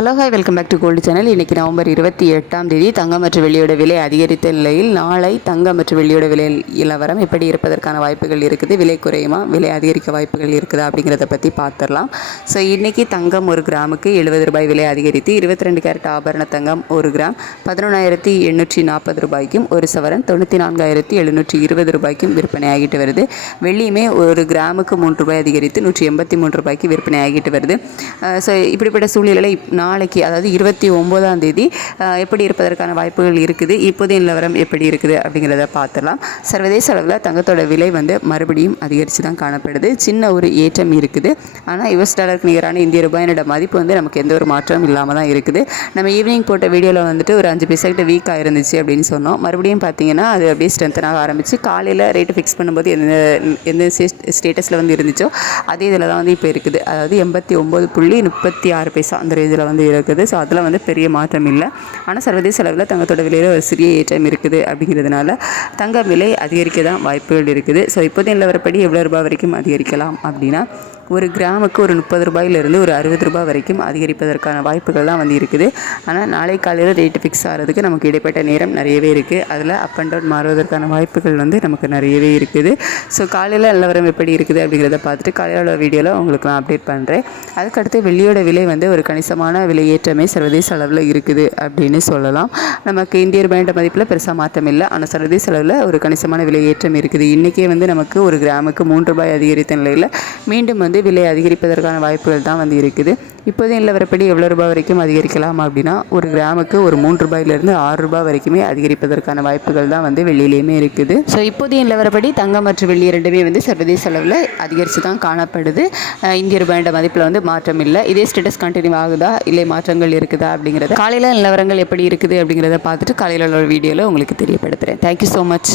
Hello hi welcome back to gold channel. இன்றைக்கி November 28 தங்கம் மற்றும் வெள்ளியோட விலை அதிகரித்த நிலையில் நாளை தங்கம் மற்றும் வெள்ளியோட விலை நிலவரம் எப்படி இருப்பதற்கான வாய்ப்புகள் இருக்குது, விலை குறையுமா, விலை அதிகரிக்க வாய்ப்புகள் இருக்குதா அப்படிங்கிறத பற்றி பார்த்துடலாம். ஸோ இன்றைக்கி தங்கம் ஒரு கிராமுக்கு 70 ரூபாய் விலை அதிகரித்து 22 கேரட் ஆபரண தங்கம் ஒரு கிராம் 11,840 ரூபாய்க்கும், ஒரு சவரன் 94,720 ரூபாய்க்கும் விற்பனை ஆகிட்டு வருது. வெள்ளியுமே ஒரு கிராமுக்கு 3 ரூபாய் அதிகரித்து 183 ரூபாய்க்கு விற்பனை ஆகிட்டு வருது. ஸோ இப்படிப்பட்ட சூழ்நிலையில் நாளைக்கு அதாவது 29 எப்படி இருப்பதற்கான வாய்ப்புகள் இருக்குது, இப்போதைய நிலவரம் எப்படி இருக்குது அப்படிங்கிறத பார்த்துடலாம். சர்வதேச அளவில் தங்கத்தோட விலை மறுபடியும் அதிகரித்து தான் காணப்படுது. சின்ன ஒரு ஏற்றம் இருக்குது. ஆனால் US டாலருக்கு நிகரான இந்திய ரூபாயினோட மதிப்பு நமக்கு எந்த ஒரு மாற்றமும் இல்லாமல் தான் இருக்குது. நம்ம ஈவினிங் போட்ட வீடியோவில் ஒரு 5 பைசா கிட்ட வீக் ஆயிருந்துச்சு அப்படின்னு சொன்னோம். மறுபடியும் பார்த்தீங்கன்னா அது அப்படியே ஸ்ட்ரென்த்தனாக ஆரம்பிச்சு காலையில் ரேட்டு ஃபிக்ஸ் பண்ணும்போது எந்த ஸ்டேட்டஸில் இருந்துச்சோ அதே இதில் தான் இப்போ இருக்குது. அதாவது 89.36 அந்த ரேஞ்சில் இருக்குது. ஸோ அதில் பெரிய மாற்றம் இல்லை. ஆனால் சர்வதேச அளவில் தங்கத்தோட விலையில் ஒரு சிறிய ஏற்றம் இருக்குது. அப்படிங்கிறதுனால தங்க விலை அதிகரிக்க தான் வாய்ப்புகள் இருக்குது. ஸோ இப்போதைய நிலவரப்படி எவ்வளோ ரூபாய் வரைக்கும் அதிகரிக்கலாம் அப்படின்னா, ஒரு கிராமுக்கு ஒரு 30 ரூபாயிலிருந்து ஒரு 60 ரூபாய் வரைக்கும் அதிகரிப்பதற்கான வாய்ப்புகள் தான் இருக்குது. ஆனால் நாளை காலையில் ரேட்டு ஃபிக்ஸ் ஆகிறதுக்கு நமக்கு இடைப்பட்ட நேரம் நிறையவே இருக்குது. அதில் அப் அண்ட் டவுன் மாறுவதற்கான வாய்ப்புகள் நமக்கு நிறையவே இருக்குது. ஸோ காலையில் நிலவரம் எப்படி இருக்குது அப்படிங்கிறத பார்த்துட்டு காலையில் வீடியோவில் உங்களுக்கு நான் அப்டேட் பண்ணுறேன். அதுக்கடுத்து வெள்ளியோட விலை ஒரு கணிசமான விலை ஏற்றமே சர்வதேச அளவில் இருக்குது அப்படின்னு சொல்லலாம். நமக்கு இந்திய ரூபாயோட மதிப்பில் பெருசாக மாற்றம் இல்லை. ஆனால் சர்வதேச அளவில் ஒரு கணிசமான விலை ஏற்றம் இருக்குது. இன்றைக்கே நமக்கு ஒரு கிராமுக்கு 3 ரூபாய் அதிகரித்த நிலையில் மீண்டும் விலை அதிகரிப்பதற்கான வாய்ப்புகள் தான் இருக்குது. இப்போதைய நிலவரப்படி எவ்வளோ ரூபாய் வரைக்கும் அதிகரிக்கலாம் அப்படின்னா, ஒரு கிராமுக்கு ஒரு 3 ரூபாயிலிருந்து 6 ரூபாய் வரைக்குமே அதிகரிப்பதற்கான வாய்ப்புகள் தான் வெள்ளியிலையுமே இருக்குது. ஸோ இப்போதைய நிலவரப்படி தங்கம் மற்றும் வெள்ளி இரண்டுமே சர்வதேச அளவில் அதிகரித்து தான் காணப்படுது. இந்திய ரூபாயோட மதிப்பில் மாற்றம் இல்லை. இதே ஸ்டேட்டஸ் கண்டினியூ ஆகுதா இல்லை மாற்றங்கள் இருக்குதா அப்படிங்கிறத காலையில் நிலவரங்கள் எப்படி இருக்குது அப்படிங்கிறத பார்த்துட்டு காலையில் உள்ள வீடியோவில் உங்களுக்கு தெரியப்படுத்துகிறேன். Thank you so much.